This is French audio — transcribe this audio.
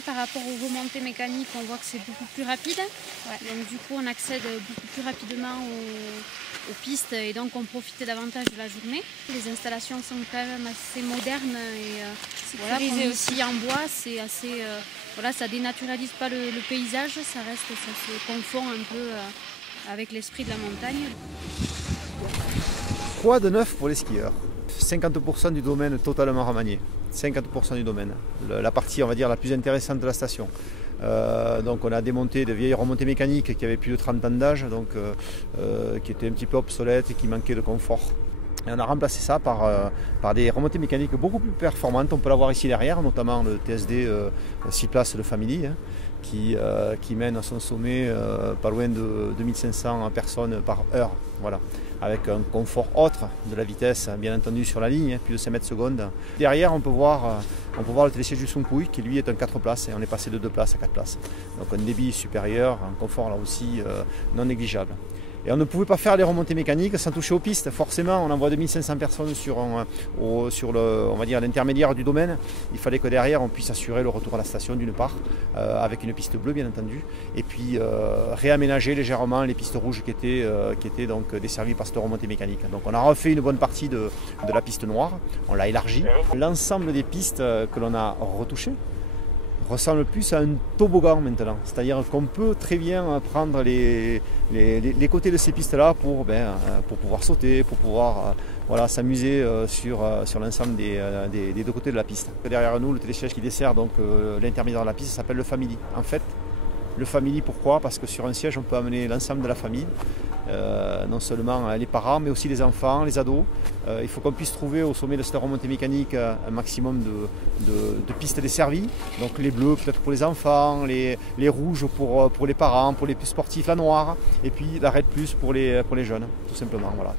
déjà par rapport aux remontées mécaniques, on voit que c'est beaucoup plus rapide. Ouais. Donc du coup on accède beaucoup plus rapidement aux pistes et donc on profite davantage de la journée. Les installations sont quand même assez modernes et voilà, comme ici en bois, c'est assez voilà, ça dénaturalise pas le paysage, ça se confond un peu avec l'esprit de la montagne. Quoi de neuf pour les skieurs? 50% du domaine totalement remanié. 50% du domaine. La partie, on va dire, la plus intéressante de la station. Donc on a démonté de vieilles remontées mécaniques qui avaient plus de 30 ans d'âge, donc qui étaient un petit peu obsolètes et qui manquaient de confort. Et on a remplacé ça par des remontées mécaniques beaucoup plus performantes. On peut la voir ici derrière, notamment le TSD 6 places de Family, hein, qui mène à son sommet pas loin de 2500 personnes par heure. Voilà. Avec un confort autre de la vitesse, bien entendu sur la ligne, plus de 5 mètres secondes. Derrière, on peut voir le télésiège du Sunpui, qui lui est un 4 places, et on est passé de 2 places à 4 places. Donc un débit supérieur, un confort là aussi non négligeable. Et on ne pouvait pas faire les remontées mécaniques sans toucher aux pistes. Forcément, on envoie 2500 personnes sur on va dire, l'intermédiaire du domaine. Il fallait que derrière, on puisse assurer le retour à la station d'une part, avec une piste bleue bien entendu, et puis réaménager légèrement les pistes rouges qui étaient donc desservies par cette remontée mécanique. Donc on a refait une bonne partie de la piste noire, on l'a élargie. L'ensemble des pistes que l'on a retouchées ressemble plus à un toboggan maintenant, c'est-à-dire qu'on peut très bien prendre les côtés de ces pistes-là pour pouvoir sauter, pour pouvoir voilà, s'amuser sur l'ensemble des deux côtés de la piste. Derrière nous, le télésiège qui dessert donc l'intermédiaire de la piste s'appelle le Family. En fait, le Family, pourquoi? Parce que sur un siège, on peut amener l'ensemble de la famille, non seulement les parents, mais aussi les enfants, les ados. Il faut qu'on puisse trouver au sommet de cette remontée mécanique un maximum de pistes desservies. Donc les bleus peut-être pour les enfants, les rouges pour les parents, pour les plus sportifs, la noire, et puis la red plus pour les jeunes, tout simplement. Voilà.